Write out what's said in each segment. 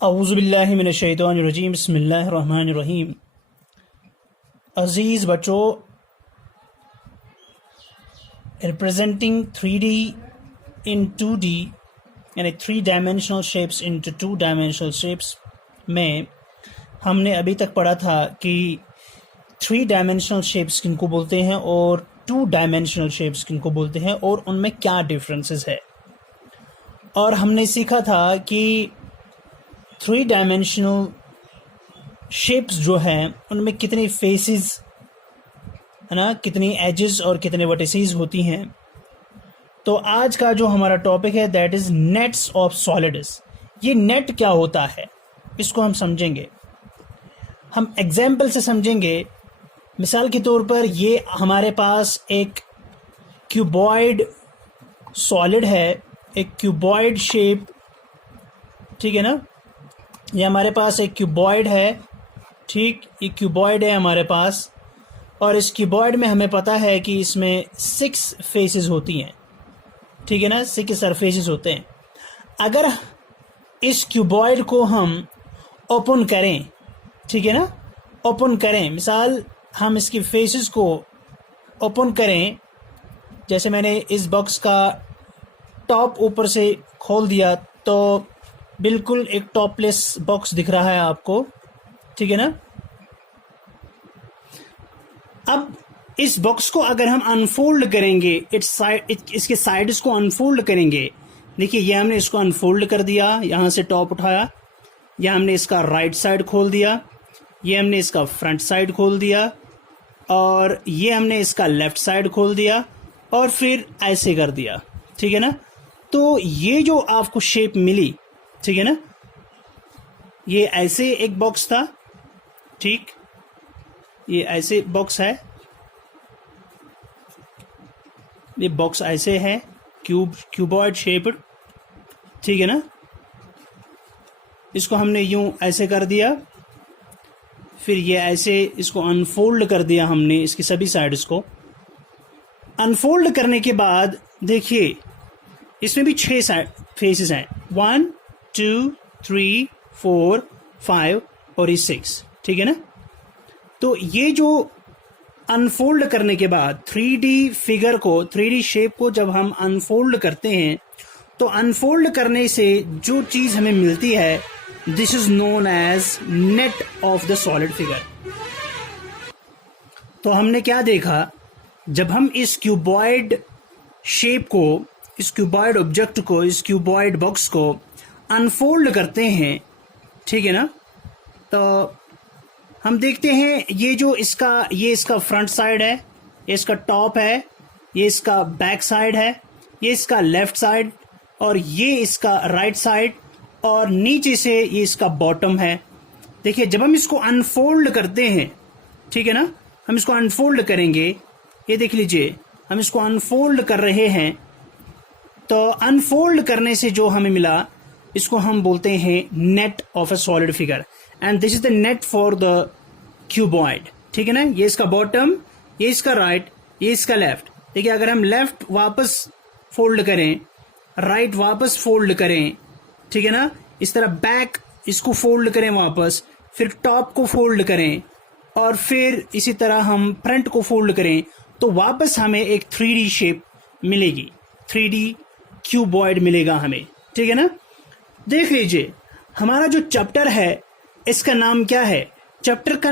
औज़ुबिल्लाहिमिनश्शैतानिर्रजीम बिस्मिल्लाहिर्रहमानिर्रहीम। अज़ीज़ बच्चों, representing 3D in 2D यानी 3 dimensional shapes into 2 dimensional shapes में हमने अभी तक पढ़ा था कि 3 डायमेंशनल शेप्स किनको बोलते हैं और 2 डायमेंशनल शेप्स किनको बोलते हैं और उनमें क्या डिफरेंसेस है। और हमने सीखा था कि 3 डायमेंशनल शेप्स जो हैं उनमें कितनी फेसेस है ना, कितनी एजेस और कितने वर्टिसेस होती हैं। तो आज का जो हमारा टॉपिक है that is nets of solids. ये नेट क्या होता है इसको हम समझेंगे, हम एग्जाम्पल से समझेंगे। मिसाल के तौर पर ये हमारे पास एक क्यूबॉइड सॉलिड है, एक क्यूबॉइड शेप, ठीक है ना। ये हमारे पास एक क्यूबॉइड है, ठीक, ये क्यूबॉइड है हमारे पास। और इस क्यूबॉइड में हमें पता है कि इसमें 6 फेसेस होती हैं, ठीक है ना, 6 सरफेसेस होते हैं। अगर इस क्यूबॉइड को हम ओपन करें, ठीक है ना, ओपन करें, मिसाल हम इसकी फेसेस को ओपन करें, जैसे मैंने इस बॉक्स का टॉप ऊपर से खोल दिया तो बिल्कुल एक टॉपलेस बॉक्स दिख रहा है आपको, ठीक है ना। अब इस बॉक्स को अगर हम अनफोल्ड करेंगे, इसके साइड्स को अनफोल्ड करेंगे, देखिए ये हमने इसको अनफोल्ड कर दिया, यहाँ से टॉप उठाया, यह हमने इसका राइट साइड खोल दिया, ये हमने इसका फ्रंट साइड खोल दिया, और ये हमने इसका लेफ्ट साइड खोल दिया, और फिर ऐसे कर दिया, ठीक है ना। तो ये जो आपको शेप मिली, ठीक है ना, ये ऐसे एक बॉक्स था, ठीक, ये ऐसे बॉक्स है, ये बॉक्स ऐसे है, क्यूबॉइड शेप्ड, ठीक है ना। इसको हमने यूं ऐसे कर दिया, फिर ये ऐसे इसको अनफोल्ड कर दिया हमने, इसकी सभी साइड्स को अनफोल्ड करने के बाद देखिए इसमें भी 6 फेसेस हैं, 1 2 3 4 5 और ये 6, ठीक है ना। तो ये जो अनफोल्ड करने के बाद 3D फिगर को, 3D शेप को जब हम अनफोल्ड करते हैं तो अनफोल्ड करने से जो चीज़ हमें मिलती है this is known as net of the solid figure. तो हमने क्या देखा, जब हम इस क्यूबॉइड शेप को, इस क्यूबॉइड ऑब्जेक्ट को, इस क्यूबॉइड बॉक्स को अनफोल्ड करते हैं, ठीक है ना, तो हम देखते हैं ये जो ये इसका फ्रंट साइड है, ये इसका टॉप है, ये इसका बैक साइड है, ये इसका लेफ्ट साइड, और ये इसका राइट साइड, और नीचे से ये इसका बॉटम है। देखिए जब हम इसको अनफोल्ड करते हैं, ठीक है ना, हम इसको अनफोल्ड करेंगे, ये देख लीजिए हम इसको अनफोल्ड कर रहे हैं, तो अनफोल्ड करने से जो हमें मिला इसको हम बोलते हैं net of a solid figure, and this is the net for the cuboid, ठीक है ना। ये इसका बॉटम, ये इसका राइट, ये इसका लेफ्ट। देखिए अगर हम लेफ्ट वापस फोल्ड करें, राइट वापस फोल्ड करें, ठीक है ना, इस तरह बैक इसको फोल्ड करें वापस, फिर टॉप को फोल्ड करें, और फिर इसी तरह हम फ्रंट को फोल्ड करें, तो वापस हमें एक 3D शेप मिलेगी, 3D क्यूबॉइड मिलेगा हमें, ठीक है ना। देख लीजिए हमारा जो चैप्टर है इसका नाम क्या है, चैप्टर का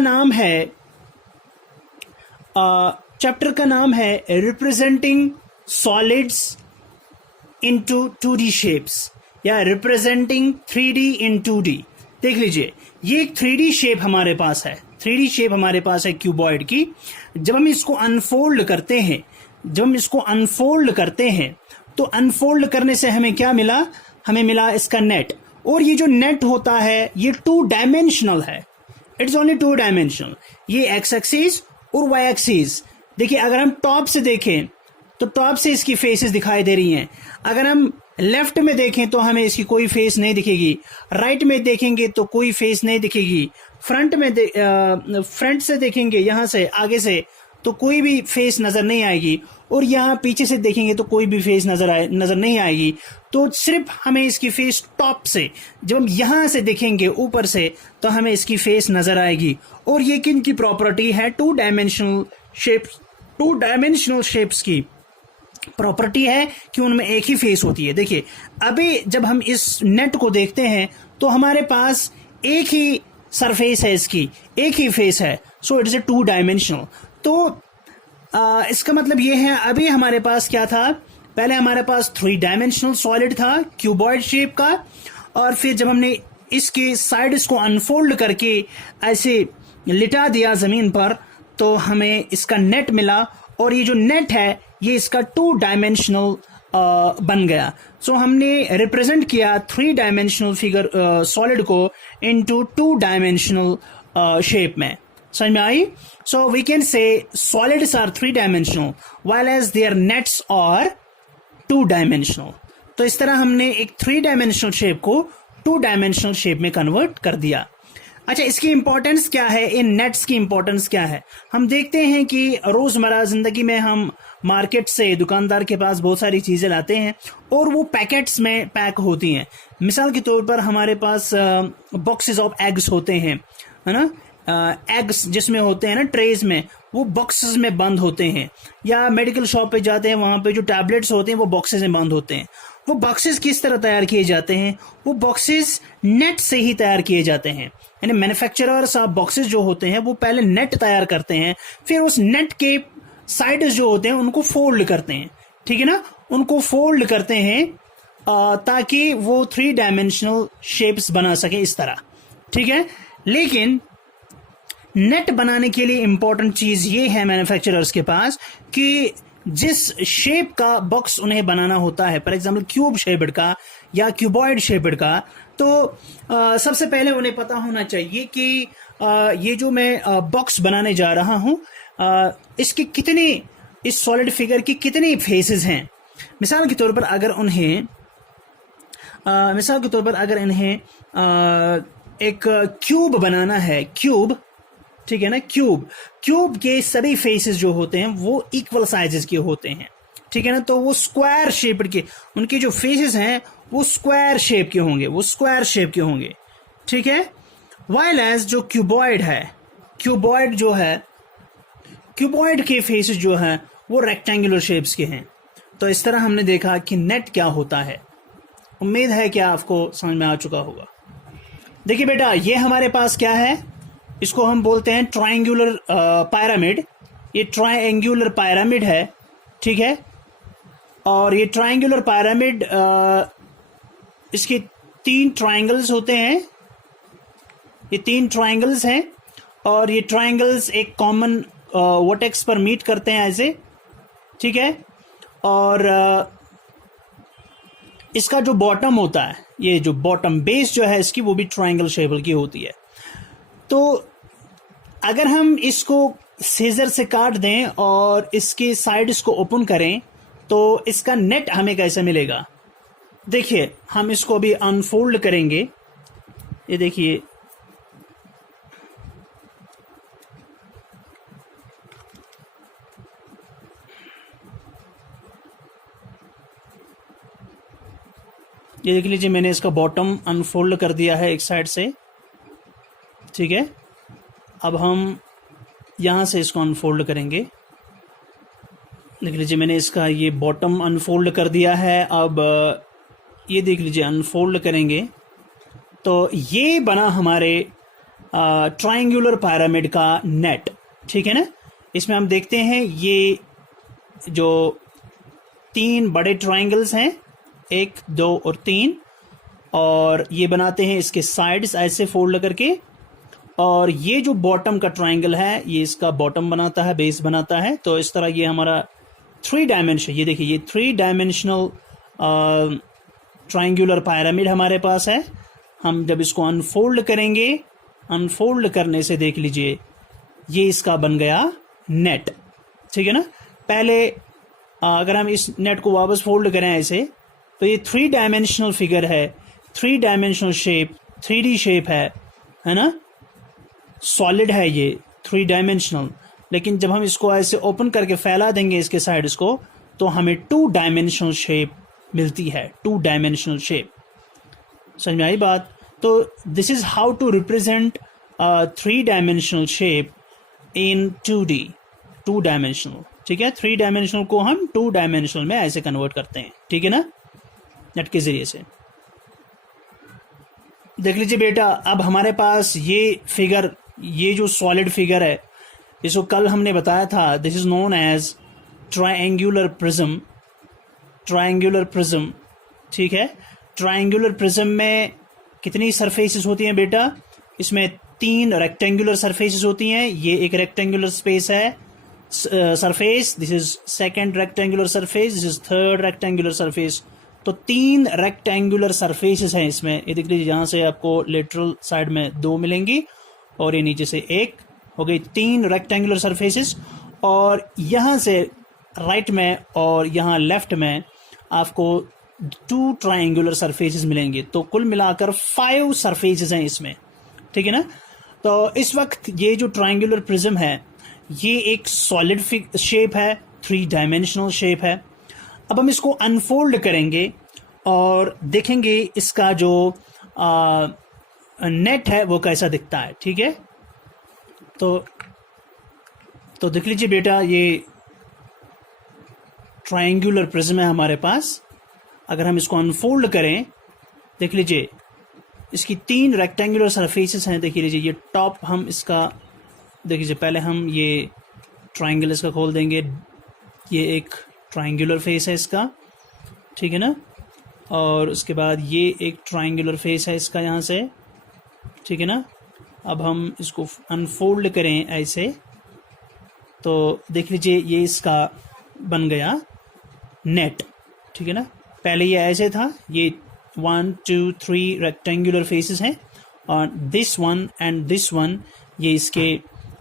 नाम है representing solids into 2D shapes, या रिप्रेजेंटिंग 3D इन 2D। देख लीजिए ये एक 3D शेप हमारे पास है, 3D शेप हमारे पास है क्यूबॉइड की। जब हम इसको अनफोल्ड करते हैं, तो अनफोल्ड करने से हमें क्या मिला, हमें मिला इसका नेट। और ये जो नेट होता है ये 2 डायमेंशनल है, इट्स ओनली 2 डायमेंशनल। ये एक्स एक्सिस और वाई एक्सिस। देखिए अगर हम टॉप से देखें तो टॉप से इसकी फेसेस दिखाई दे रही हैं, अगर हम लेफ्ट में देखें तो हमें इसकी कोई फेस नहीं दिखेगी, राइट में देखेंगे तो कोई फेस नहीं दिखेगी, फ्रंट से देखेंगे यहाँ से आगे से तो कोई भी फेस नजर नहीं आएगी, और यहाँ पीछे से देखेंगे तो कोई भी फेस नजर नहीं आएगी। तो सिर्फ हमें इसकी फेस टॉप से, जब हम यहां से देखेंगे ऊपर से, तो हमें इसकी फेस नजर आएगी। और ये किन की प्रॉपर्टी है? टू डायमेंशनल शेप्स की प्रॉपर्टी है कि उनमें एक ही फेस होती है। देखिए अभी जब हम इस नेट को देखते हैं तो हमारे पास एक ही सरफेस है, इसकी एक ही फेस है, so it is a two dimensional. तो इसका मतलब ये है, अभी हमारे पास क्या था? पहले हमारे पास 3 डायमेंशनल सॉलिड था क्यूबॉइड शेप का, और फिर जब हमने इसके साइड्स को अनफोल्ड करके ऐसे लिटा दिया जमीन पर, तो हमें इसका नेट मिला, और ये जो नेट है ये इसका 2 डायमेंशनल बन गया। सो हमने रिप्रेजेंट किया 3 डायमेंशनल फिगर सॉलिड को इनटू 2 डायमेंशनल शेप में। समझ में आई? So we can say solids are 3 dimensional while as their nets are 2 dimensional. तो इस तरह हमने एक 3 डायमेंशनल शेप को 2 डायमेंशनल शेप में कन्वर्ट कर दिया। अच्छा, इसकी इंपॉर्टेंस क्या है? इन नेट्स की इंपॉर्टेंस क्या है? हम देखते हैं कि रोजमर्रा जिंदगी में हम मार्केट से, दुकानदार के पास बहुत सारी चीजें लाते हैं और वो पैकेट्स में पैक होती हैं। मिसाल के तौर पर हमारे पास बॉक्सेस ऑफ एग्स होते हैं, है ना? एग्स जिसमें होते हैं ना ट्रेज में, वो बॉक्सेस में बंद होते हैं। या मेडिकल शॉप पे जाते हैं, वहां पे जो टैबलेट्स होते हैं वो बॉक्सेस में बंद होते हैं। वो बॉक्सेस किस तरह तैयार किए जाते हैं? वो बॉक्सेस नेट से ही तैयार किए जाते हैं। यानी मैन्युफैक्चरर्स ऑफ बॉक्सेस जो होते हैं वो पहले नेट तैयार करते हैं, फिर उस नेट के साइड्स जो होते हैं उनको फोल्ड करते हैं, ठीक है ना? उनको फोल्ड करते हैं ताकि वो 3 डायमेंशनल शेप्स बना सके इस तरह, ठीक है? लेकिन नेट बनाने के लिए इंपॉर्टेंट चीज ये है मैन्युफैक्चरर्स के पास कि जिस शेप का बॉक्स उन्हें बनाना होता है, फॉर एग्जांपल क्यूब शेप्ड का या क्यूबॉइड शेप्ड का, तो सबसे पहले उन्हें पता होना चाहिए कि ये जो मैं बॉक्स बनाने जा रहा हूं, इसके कितने, इस सॉलिड फिगर की कितनी फेसेस हैं। मिसाल के तौर पर अगर इन्हें एक क्यूब बनाना है, क्यूब, ठीक है ना? क्यूब के सभी फेसेस जो होते हैं वो इक्वल साइजेस के होते हैं, ठीक है ना? तो वो स्क्वायर शेप्ड के, उनके जो फेसेस हैं वो स्क्वायर शेप के होंगे, ठीक है? वाइल एज जो क्यूबॉइड है, क्यूबॉइड के फेसेस जो हैं वो रेक्टेंगुलर शेप्स के हैं। तो इस तरह हमने देखा कि नेट क्या होता है। उम्मीद है कि आपको समझ में आ चुका होगा। देखिए बेटा, ये हमारे पास क्या है? इसको हम बोलते हैं ट्रायंगुलर पिरामिड। ये ट्रायंगुलर पिरामिड है, ठीक है? और ये ट्रायंगुलर पिरामिड, इसके 3 ट्रायंगल्स होते हैं। ये 3 ट्रायंगल्स हैं और ये ट्रायंगल्स एक कॉमन वर्टेक्स पर मीट करते हैं ऐसे, ठीक है? और इसका जो बॉटम होता है, ये जो बॉटम बेस जो है इसकी, वो भी ट्रायंगल शेप की होती है। तो अगर हम इसको सीजर से काट दें और इसके साइड्स को ओपन करें तो इसका नेट हमें कैसे मिलेगा? देखिए, हम इसको अभी अनफोल्ड करेंगे। ये देखिए, ये देख लीजिए, मैंने इसका बॉटम अनफोल्ड कर दिया है एक साइड से, ठीक है? अब हम यहां से इसको अनफोल्ड करेंगे। देख लीजिए, मैंने इसका ये बॉटम अनफोल्ड कर दिया है। अब ये देख लीजिए, अनफोल्ड करेंगे तो ये बना हमारे ट्रायंगुलर पिरामिड का नेट, ठीक है ना? इसमें हम देखते हैं ये जो 3 बड़े ट्रायंगल्स हैं, 1, 2 और 3, और ये बनाते हैं इसके साइड्स ऐसे फोल्ड करके। और ये जो बॉटम का ट्रायंगल है ये इसका बॉटम बनाता है, बेस बनाता है। तो इस तरह ये हमारा 3 डायमेंशन, ये देखिए, ये 3 डायमेंशनल ट्रायंगुलर पिरामिड हमारे पास है। हम जब इसको अनफोल्ड करेंगे, अनफोल्ड करने से देख लीजिए ये इसका बन गया नेट, ठीक है ना? पहले अगर हम इस नेट को वापस फोल्ड करें ऐसे, तो ये 3 डायमेंशनल फिगर है, 3 डायमेंशनल शेप, 3D शेप है ना? सॉलिड है ये 3 डायमेंशनल। लेकिन जब हम इसको ऐसे ओपन करके फैला देंगे इसके साइड्स को, तो हमें 2 डायमेंशनल शेप मिलती है, 2 डायमेंशनल शेप। समझ में आई बात? तो this is how to represent 3 dimensional shape in 2D, 2 dimensional. ठीक है, 3 डायमेंशनल को हम 2 डायमेंशनल में ऐसे कन्वर्ट करते हैं। ठीक है ना, नेट के जरिए से। देख लीजिए बेटा, अब हमारे पास ये फिगर, ये जो सॉलिड फिगर है, इसको कल हमने बताया था, this is known as triangular prism. Triangular prism, ठीक है। ट्रायंगुलर प्रिज्म में कितनी सरफेसेस होती हैं बेटा? इसमें 3 रेक्टेंगुलर सरफेसेस होती हैं। ये एक रेक्टेंगुलर स्पेस है, surface, this is second rectangular surface, this is third rectangular surface. तो 3 रेक्टेंगुलर सरफेसेस हैं इसमें। ये देख लीजिए, यहाँ से आपको लेटरल साइड में 2 मिलेंगी और ये नीचे से 1 हो गई, 3 रेक्टेंगुलर सरफेसेस। और यहाँ से राइट में और यहाँ लेफ्ट में आपको 2 ट्रायंगुलर सरफेसेस मिलेंगे। तो कुल मिलाकर 5 सरफेसेस हैं इसमें। ठीक है ना। तो इस वक्त ये जो ट्रायंगुलर प्रिज्म है, ये एक सॉलिड शेप है, 3 डायमेंशनल शेप है। अब हम इसको अनफोल्ड करेंगे और देखेंगे इसका जो नेट है वो कैसा दिखता है। ठीक है, तो देख लीजिए बेटा, ये ट्रायंगुलर प्रिज्म है हमारे पास। अगर हम इसको अनफोल्ड करें, देख लीजिए, इसकी 3 रेक्टेंगुलर सरफेसेस हैं। देख लीजिए, ये टॉप हम इसका, देख लीजिए, पहले हम ये ट्रायंगल इसका खोल देंगे। ये एक ट्रायंगुलर फेस है इसका, ठीक है ना। और उसके बाद ये एक ट्रायंगुलर फेस है इसका यहाँ से, ठीक है ना। अब हम इसको अनफोल्ड करें ऐसे, तो देख लीजिए ये इसका बन गया नेट। ठीक है ना, पहले ये ऐसे था, ये 1 2 3 रेक्टेंगुलर फेसेस हैं और this one and this one ये इसके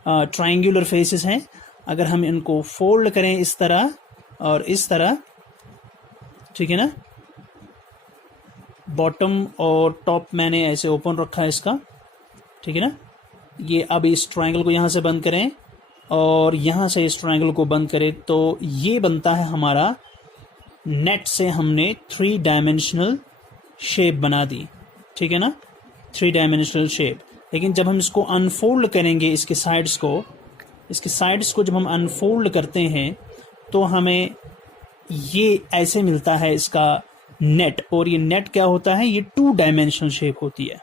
ट्रायंगुलर फेसेस हैं। अगर हम इनको फोल्ड करें इस तरह और इस तरह, ठीक है ना, बॉटम और टॉप मैंने ऐसे ओपन रखा है इसका, ठीक है ना। ये अब इस ट्रायंगल को यहाँ से बंद करें और यहाँ से इस ट्रायंगल को बंद करें, तो ये बनता है हमारा नेट से हमने 3 डायमेंशनल शेप बना दी। ठीक है ना, 3 डायमेंशनल शेप। लेकिन जब हम इसको अनफोल्ड करेंगे, इसके साइड्स को जब हम अनफोल्ड करते हैं, तो हमें ये ऐसे मिलता है इसका नेट। और ये नेट क्या होता है? ये 2 डायमेंशनल शेप होती है।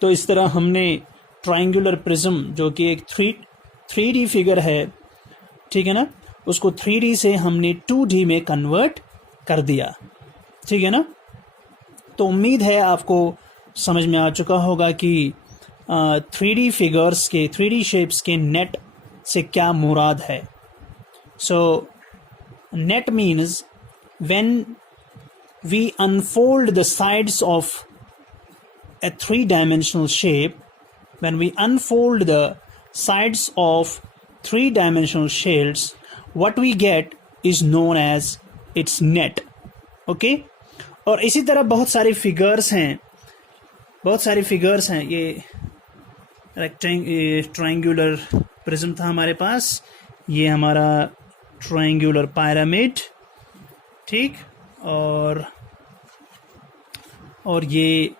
तो इस तरह हमने ट्रायंगुलर प्रिज्म, जो कि एक 3D फिगर है, ठीक है ना, उसको 3D से हमने 2D में कन्वर्ट कर दिया। ठीक है ना। तो उम्मीद है आपको समझ में आ चुका होगा कि 3D फिगर्स के, 3D शेप्स के नेट से क्या मुराद है। So net means when we unfold the sides of a 3-dimensional shape, when we unfold the sides of 3-dimensional shapes, what we get is known as its net. Okay? और इसी तरह बहुत सारी figures हैं। ये ट्रायंगुलर प्रिज्म था हमारे पास, ये हमारा ट्रायंगुलर पिरामिड, ठीक, और ये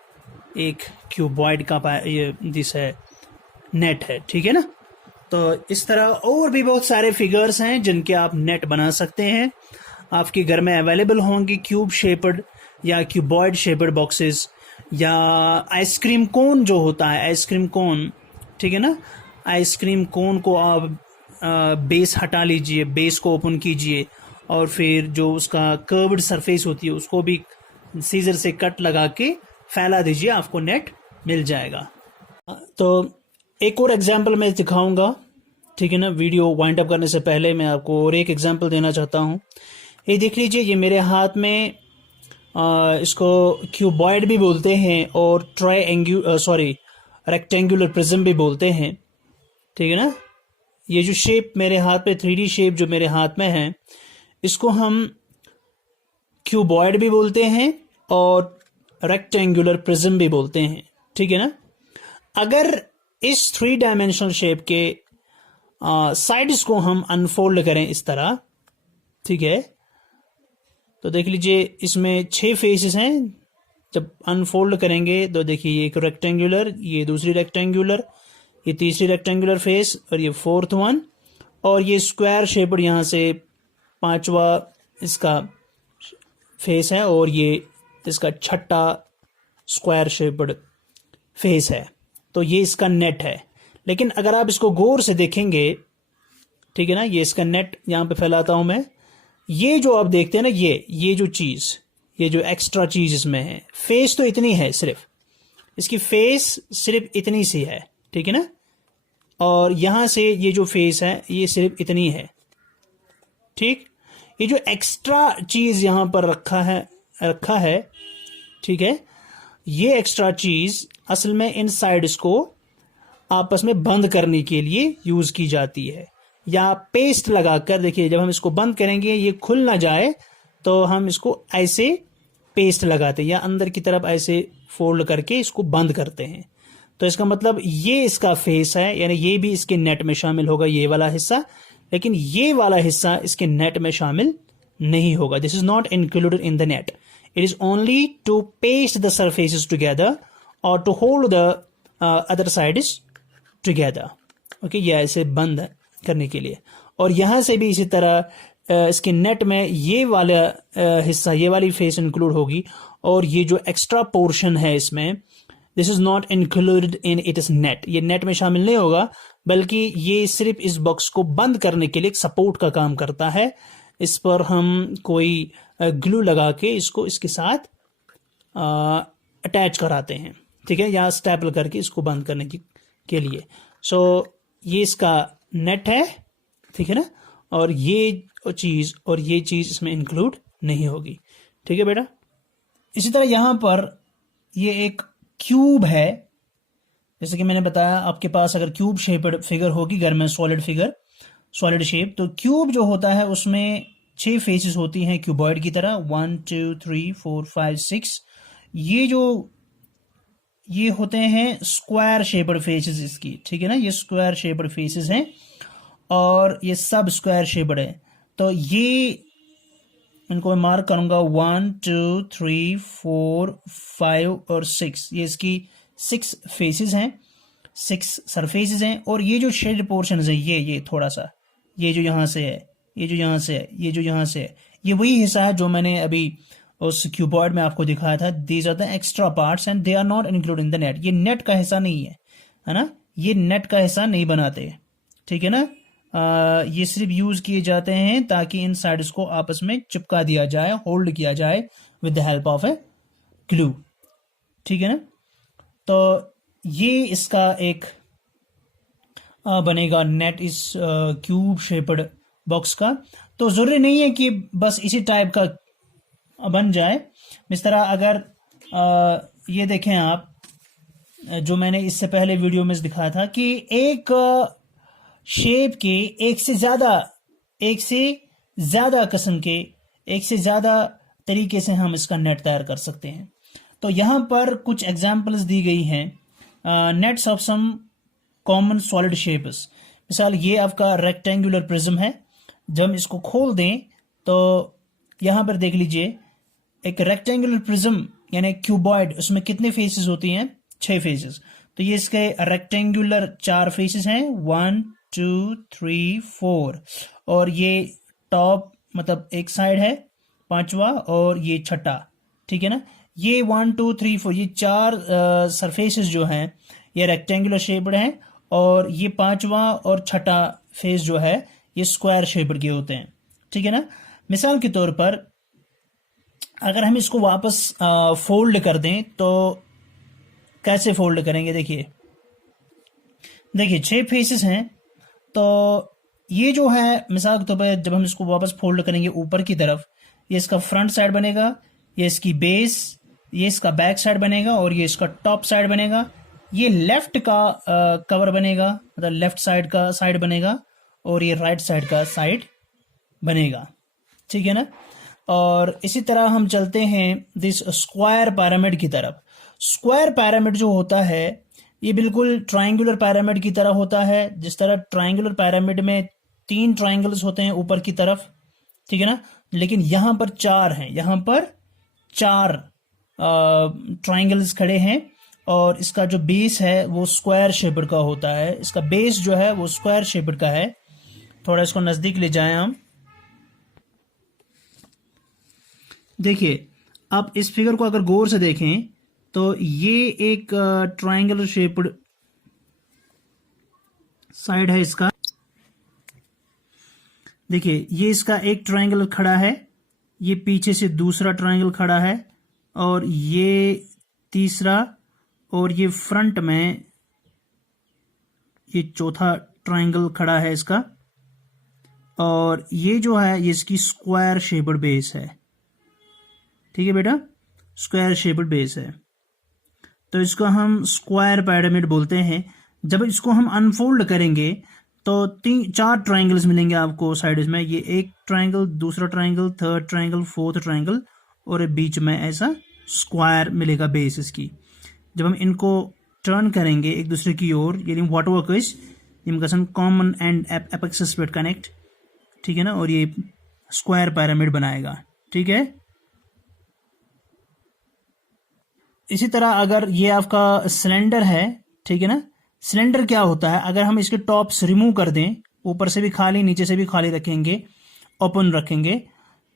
एक क्यूबॉइड का ये दिस है, नेट है। ठीक है ना। तो इस तरह और भी बहुत सारे फिगर्स हैं जिनके आप नेट बना सकते हैं। आपके घर में अवेलेबल होंगे क्यूब शेप्ड या क्यूबॉइड शेप्ड बॉक्सेस, या आइसक्रीम कोन जो होता है, आइसक्रीम कोन, ठीक है ना। आइसक्रीम कोन को आप बेस हटा लीजिए, बेस को ओपन कीजिए और फिर जो उसका कर्व्ड सरफेस होती है उसको भी सीजर से कट लगा के फैला दीजिए, आपको नेट मिल जाएगा। तो एक और एग्जांपल मैं दिखाऊंगा, ठीक है ना। वीडियो वाइंड अप करने से पहले मैं आपको और एक एग्जांपल देना चाहता हूँ। ये देख लीजिए, ये मेरे हाथ में इसको क्यूबॉइड भी बोलते हैं और रेक्टेंगुलर प्रिज्म भी बोलते हैं, ठीक है ना। ये जो शेप मेरे हाथ पे, 3D शेप जो मेरे हाथ में है, इसको हम क्यूबॉइड भी बोलते हैं और रेक्टेंगुलर प्रिज्म भी बोलते हैं, ठीक है ना। अगर इस 3 डायमेंशनल शेप के साइड्स को हम अनफोल्ड करें इस तरह, ठीक है, तो देख लीजिए इसमें 6 फेसेस हैं। जब अनफोल्ड करेंगे तो देखिए ये एक रेक्टेंगुलर, ये दूसरी रेक्टेंगुलर, ये तीसरी रेक्टेंगुलर फेस और ये फोर्थ वन, और ये स्क्वायर शेप्ड यहाँ से 5वां इसका फेस है, और ये इसका 6ठा स्क्वायर शेप्ड फेस है। तो ये इसका नेट है। लेकिन अगर आप इसको गौर से देखेंगे, ठीक है ना, ये इसका नेट यहाँ पे फैलाता हूं मैं, ये जो आप देखते हैं ना, ये जो चीज, ये जो एक्स्ट्रा चीज इसमें है, फेस तो इतनी है, सिर्फ इसकी फेस सिर्फ इतनी सी है, ठीक है ना, और यहां से ये जो फेस है ये सिर्फ इतनी है, ठीक। ये जो एक्स्ट्रा चीज यहां पर रखा है, ठीक है, ये एक्स्ट्रा चीज असल में इन साइड्स को आपस में बंद करने के लिए यूज की जाती है, या पेस्ट लगाकर। देखिए जब हम इसको बंद करेंगे ये खुल ना जाए तो हम इसको ऐसे पेस्ट लगाते हैं, या अंदर की तरफ ऐसे फोल्ड करके इसको बंद करते हैं। तो इसका मतलब ये इसका फेस है, यानी ये भी इसके नेट में शामिल होगा, ये वाला हिस्सा, लेकिन ये वाला हिस्सा इसके नेट में शामिल नहीं होगा। This is not included in the net, it is only to paste the surfaces together और to hold the other sides together. Okay, ये ऐसे बंद करने के लिए। और यहां से भी इसी तरह इसके नेट में ये वाला हिस्सा, ये वाली फेस इंक्लूड होगी, और ये जो एक्स्ट्रा पोर्शन है इसमें, this is not included in it is net, ये नेट में शामिल नहीं होगा, बल्कि ये सिर्फ इस बॉक्स को बंद करने के लिए एक सपोर्ट का काम करता है। इस पर हम कोई ग्लू लगा के इसको इसके साथ अटैच कराते हैं, ठीक है, या स्टेपल करके इसको बंद करने के लिए। सो ये इसका नेट है, ठीक है ना, और ये चीज और ये चीज इसमें इंक्लूड नहीं होगी, ठीक है बेटा। इसी तरह यहां पर ये एक क्यूब है, जैसे कि मैंने बताया, आपके पास अगर क्यूब शेप्ड फिगर होगी घर में, सॉलिड फिगर, सॉलिड शेप, तो क्यूब जो होता है उसमें 6 फेसेस होती हैं क्यूबॉइड की तरह, 1 2 3 4 5 6। ये होते हैं स्क्वायर शेप्ड फेसेस इसकी, ठीक है ना, ये स्क्वायर शेप्ड फेसेस हैं और ये सब स्क्वायर शेप्ड है। तो ये इनको मैं मार्क करूंगा 1 2 3 4 5 और 6, ये इसकी 6 फेसेस हैं, 6 सरफेसेस हैं। और ये जो शेड पोर्शन है, ये थोड़ा सा, ये जो यहाँ से है, ये जो यहाँ से है, ये जो यहाँ से है, ये वही हिस्सा है जो मैंने अभी उस क्यूबॉइड में आपको दिखाया था। These are the extra parts and they are not include in the net. ये नेट का हिस्सा नहीं है ना, ये नेट का हिस्सा नहीं बनाते, ठीक है ना। ये सिर्फ यूज किए जाते हैं ताकि इन साइड्स को आपस में चिपका दिया जाए, होल्ड किया जाए with the help of A glue, ठीक है ना। तो ये इसका एक बनेगा नेट इस क्यूब शेप्ड बॉक्स का। तो जरूरी नहीं है कि बस इसी टाइप का बन जाए। इस तरह अगर ये देखें आप, जो मैंने इससे पहले वीडियो में दिखाया था कि एक शेप के एक से ज्यादा किस्म के, एक से ज्यादा तरीके से हम इसका नेट तैयार कर सकते हैं। तो यहां पर कुछ एग्जांपल्स दी गई हैं, nets of some common solid shapes. मिसाल ये आपका रेक्टेंगुलर प्रिज्म है, जब हम इसको खोल दें तो यहां पर देख लीजिए, एक रेक्टेंगुलर प्रिज्म यानी क्यूबॉइड, उसमें कितने फेसेस होती हैं? 6 फेसेस। तो ये इसके रेक्टेंगुलर 4 फेसेस हैं, 1 2 3 4, और ये टॉप मतलब एक साइड है 5वां, और ये 6ठा, ठीक है ना। ये 1 2 3 4 ये 4 सरफेसेस जो हैं ये रेक्टेंगुलर शेप्ड हैं, और ये 5वां और 6ठा फेस जो है ये स्क्वायर शेप्ड के होते हैं, ठीक है ना। मिसाल के तौर पर अगर हम इसको वापस फोल्ड कर दें तो कैसे फोल्ड करेंगे? देखिए 6 फेसेस हैं, तो ये जो है मिसाल के तौर पर जब हम इसको वापस फोल्ड करेंगे ऊपर की तरफ, ये इसका फ्रंट साइड बनेगा, ये इसकी बेस, ये इसका बैक साइड बनेगा, और ये इसका टॉप साइड बनेगा। ये लेफ्ट का कवर बनेगा, मतलब लेफ्ट साइड का साइड बनेगा, और ये राइट साइड का साइड बनेगा, ठीक है ना। और इसी तरह हम चलते हैं दिस स्क्वायर पिरामिड की तरफ। स्क्वायर पिरामिड जो होता है ये बिल्कुल ट्रायंगुलर पिरामिड की तरह होता है, जिस तरह ट्रायंगुलर पिरामिड में 3 ट्रायंगल्स होते हैं ऊपर की तरफ, ठीक है ना, लेकिन यहां पर 4 हैं, यहां पर 4 ट्रायंगल्स खड़े हैं, और इसका जो बेस है वो स्क्वायर शेप्ड का होता है, इसका बेस जो है वो स्क्वायर शेप्ड का है। थोड़ा इसको नजदीक ले जाएं हम, देखिए आप इस फिगर को अगर गौर से देखें तो ये एक ट्रायंगुलर शेप्ड साइड है इसका। देखिए ये इसका एक ट्रायंगल खड़ा है, ये पीछे से दूसरा ट्रायंगल खड़ा है, और ये तीसरा, और ये फ्रंट में ये चौथा ट्रायंगल खड़ा है इसका, और ये जो है ये इसकी स्क्वायर शेप्ड बेस है। ठीक है बेटा, स्क्वायर शेप्ड बेस है, तो इसको हम स्क्वायर पिरामिड बोलते हैं। जब इसको हम अनफोल्ड करेंगे तो 4 ट्रायंगल्स मिलेंगे आपको साइड्स में, ये एक ट्रायंगल, दूसरा triangle, third triangle, fourth triangle, और बीच में ऐसा स्क्वायर मिलेगा बेस इसकी। जब हम इनको टर्न करेंगे एक दूसरे की ओर, यानी व्हाट वर्क इज इनका कॉमन एंड एपेक्सिस विद कनेक्ट, ठीक है ना, और ये स्क्वायर पिरामिड बनाएगा। ठीक है, इसी तरह अगर ये आपका सिलेंडर है, ठीक है ना, सिलेंडर क्या होता है, अगर हम इसके टॉप्स रिमूव कर दें, ऊपर से भी खाली नीचे से भी खाली रखेंगे, ओपन रखेंगे,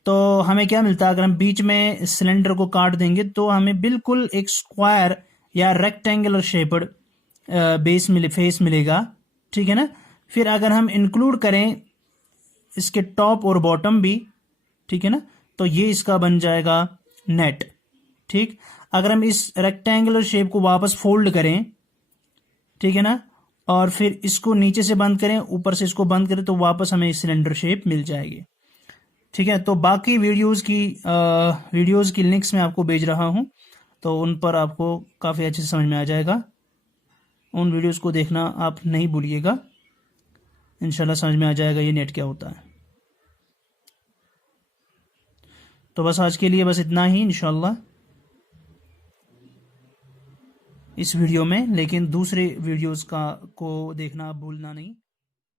तो हमें क्या मिलता है, अगर हम बीच में सिलेंडर को काट देंगे तो हमें बिल्कुल एक स्क्वायर या रेक्टेंगुलर शेप्ड फेस मिलेगा। ठीक है ना, फिर अगर हम इंक्लूड करें इसके टॉप और बॉटम भी, ठीक है ना, तो ये इसका बन जाएगा नेट। ठीक, अगर हम इस रेक्टेंगुलर शेप को वापस फोल्ड करें, ठीक है ना, और फिर इसको नीचे से बंद करें, ऊपर से इसको बंद करें, तो वापस हमें सिलेंडर शेप मिल जाएगी। ठीक है, तो बाकी वीडियोस की लिंक्स मैं आपको भेज रहा हूं, तो उन पर आपको काफ़ी अच्छे से समझ में आ जाएगा। उन वीडियोस को देखना आप नहीं भूलिएगा, इंशाल्लाह समझ में आ जाएगा ये नेट क्या होता है। तो बस आज के लिए बस इतना ही इंशाल्लाह इस वीडियो में, लेकिन दूसरे वीडियोस को देखना भूलना नहीं।